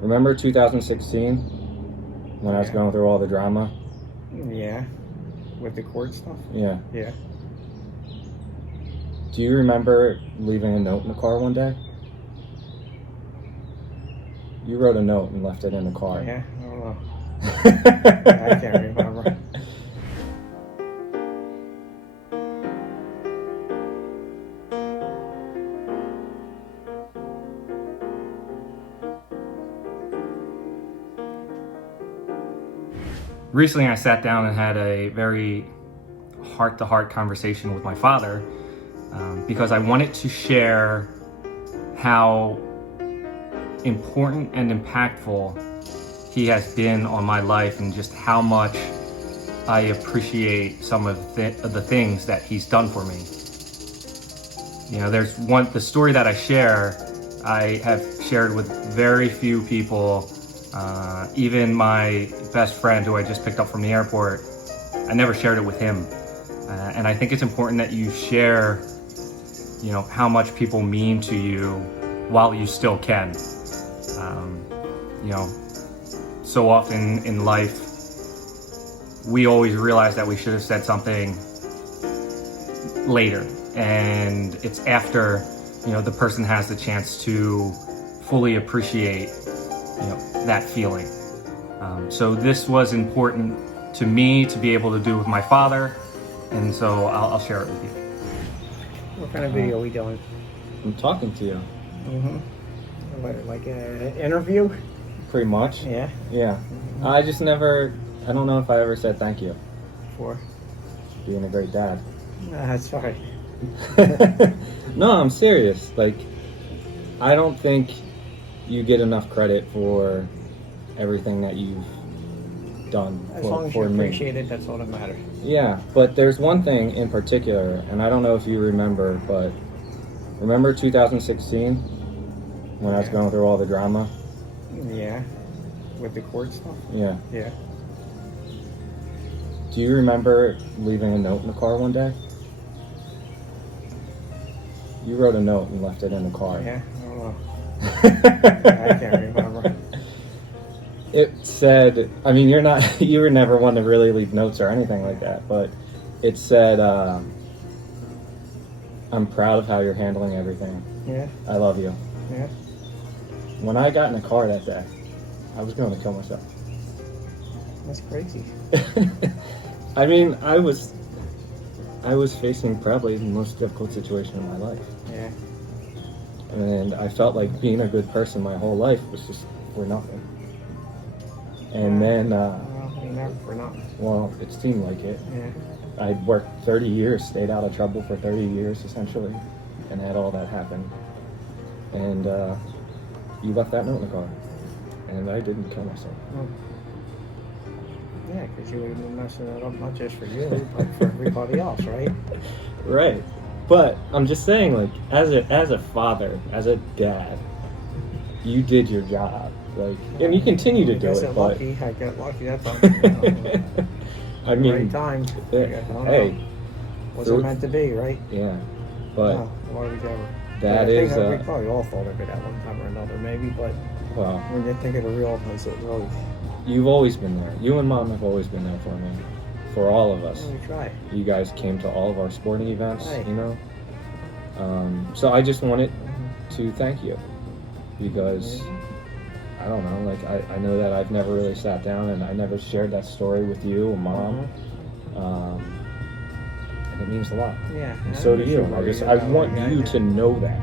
Remember 2016 when I was Yeah. going through all the drama? Yeah. With the court stuff? Yeah. Yeah. Do you remember leaving a note in the car one day? You wrote a note and left it in the car. Yeah. I don't know. I can't remember. Recently, I sat down and had a very heart-to-heart conversation with my father because I wanted to share how important and impactful he has been on my life and just how much I appreciate some of the things that he's done for me. You know, the story that I share, I have shared with very few people. Even my best friend who I just picked up from the airport, I never shared it with him. And I think it's important that you share, you know, how much people mean to you while you still can. You know, so often in life, we always realize that we should have said something later. And it's after, you know, the person has the chance to fully appreciate, you know, that feeling. So this was important to me to be able to do with my father, and so I'll share it with you. What kind of video are we doing? I'm talking to you. What, like an interview? Pretty much. Yeah. Yeah. I don't know if I ever said thank you For? for being a great dad. That's fine. No, I'm serious. Like, I don't think you get enough credit for everything that you've done As long as you for me. appreciate it, that's all that matters. Yeah, but there's one thing in particular, and I don't know if you remember, but remember 2016 when I was Yeah. going through all the drama? Yeah. With the court stuff? Yeah. Yeah. Do you remember leaving a note in the car one day? You wrote a note and left it in the car. Yeah. I don't know. I can't remember. It said, I mean, you were never one to really leave notes or anything like that, but it said, I'm proud of how you're handling everything. Yeah. I love you. Yeah. When I got in the car that day, I was going to kill myself. That's crazy. I mean, I was facing probably the most difficult situation in my life. Yeah. And I felt like being a good person my whole life was just for nothing. And then, Well, you never for nothing. well, it seemed like it. Yeah. I'd worked 30 years, stayed out of trouble for 30 years essentially, and had all that happen. And you left that note in the car, and I didn't kill myself. Well, yeah, because you would have been messing it up not just for you, but for everybody else, right? Right. But I'm just saying, like, as a father, as a dad, you did your job. Like, and you continue to do I it, got but lucky. I got lucky that time. I mean, Right time. yeah, I don't hey, know. Wasn't meant to be, right? yeah, but No, why would you ever? that I is, think we probably all thought of it at one time or another, maybe. But well, when you think of the real ones, it really, you've always been there. You and Mom have always been there for me, for all of us. we try. You guys came to all of our sporting events, Right. you know. So I just wanted to thank you because I don't know, like I know that I've never really sat down and I never shared that story with you or Mom. And it means a lot. Yeah. And so do you. I want you to know that.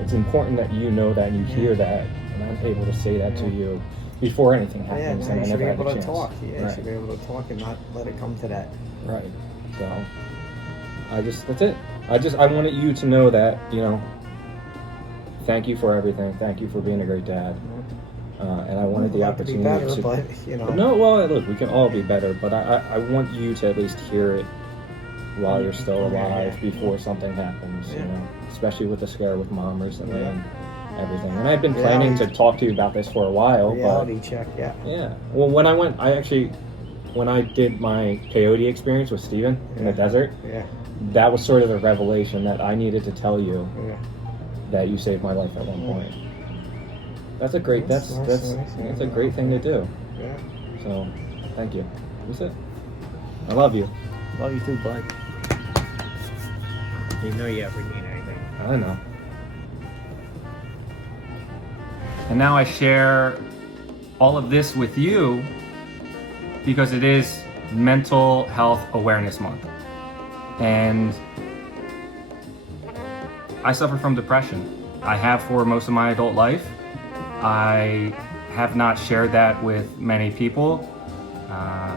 It's important that you know that and you hear that, and I'm able to say that to you before anything Yeah, happens. no, And you I should be never had able a to chance. talk. Yeah, you Right. should be able to talk and not let it come to that. Right. So that's it. I wanted you to know that, you know, thank you for everything. Thank you for being a great dad. And I wanted the We'd like to be opportunity better, to. but you know. No, well, look, we can all be better, but I want you to at least hear it while you're still alive before something happens, you Yeah. know, especially with the scare with Mom recently and everything. And I've been Yeah, planning to talk to you about this for a while, Reality check, yeah. but yeah. Well, when I did my peyote experience with Steven in the Yeah. desert, Yeah. that was sort of the revelation that I needed to tell you Yeah. that you saved my life at one point. That's a great. That's That's a great thing to do. Yeah. So, thank you. That's it. I love you. Love you too, bud. You know you ever need anything. I know. And now I share all of this with you because it is Mental Health Awareness Month. And I suffer from depression. I have for most of my adult life. I have not shared that with many people,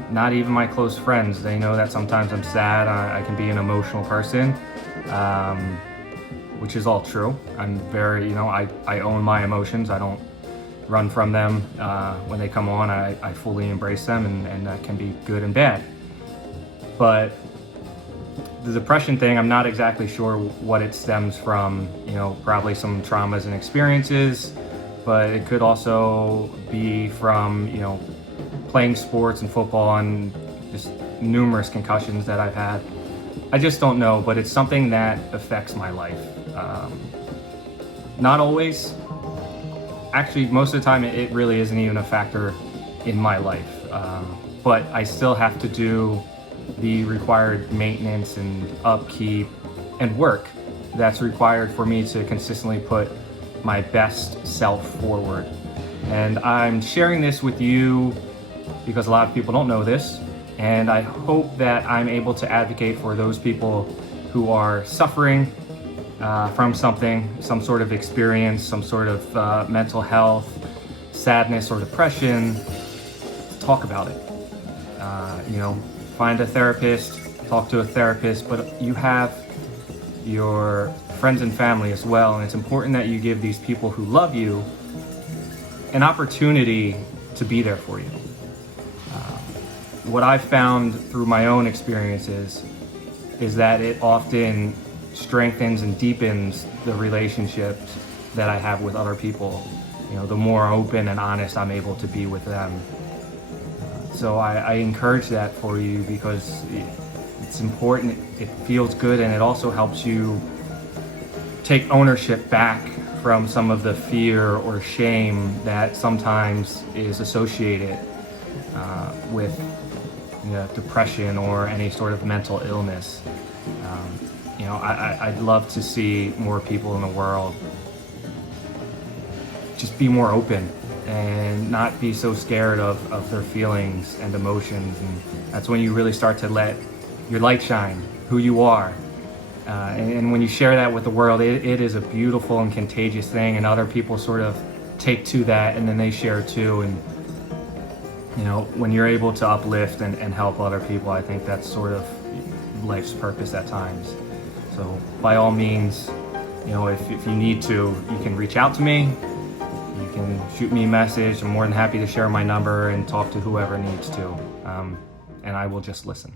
not even my close friends. They know that sometimes I'm sad, I can be an emotional person, which is all true. I'm very, I own my emotions. I don't run from them. When they come on, I fully embrace them, and that can be good and bad. But the depression thing, I'm not exactly sure what it stems from, probably some traumas and experiences, but it could also be from, playing sports and football and just numerous concussions that I've had. I just don't know, but it's something that affects my life. Not always. Actually, most of the time, it really isn't even a factor in my life. But I still have to do the required maintenance and upkeep and work that's required for me to consistently put my best self forward. And I'm sharing this with you because a lot of people don't know this, and I hope that I'm able to advocate for those people who are suffering from something, some sort of experience, some sort of mental health, sadness or depression. Talk about it. Find a therapist, talk to a therapist, but you have your friends and family as well, and it's important that you give these people who love you an opportunity to be there for you. What I've found through my own experiences is that it often strengthens and deepens the relationships that I have with other people. The more open and honest I'm able to be with them. So I encourage that for you because it's important, it feels good, and it also helps you take ownership back from some of the fear or shame that sometimes is associated with depression or any sort of mental illness. I'd love to see more people in the world just be more open and not be so scared of their feelings and emotions. And that's when you really start to let your light shine, who you are. And when you share that with the world, it is a beautiful and contagious thing, and other people sort of take to that, and then they share too. And when you're able to uplift and help other people, I think that's sort of life's purpose at times. So by all means, if you need to, you can reach out to me. You can shoot me a message. I'm more than happy to share my number and talk to whoever needs to. And I will just listen.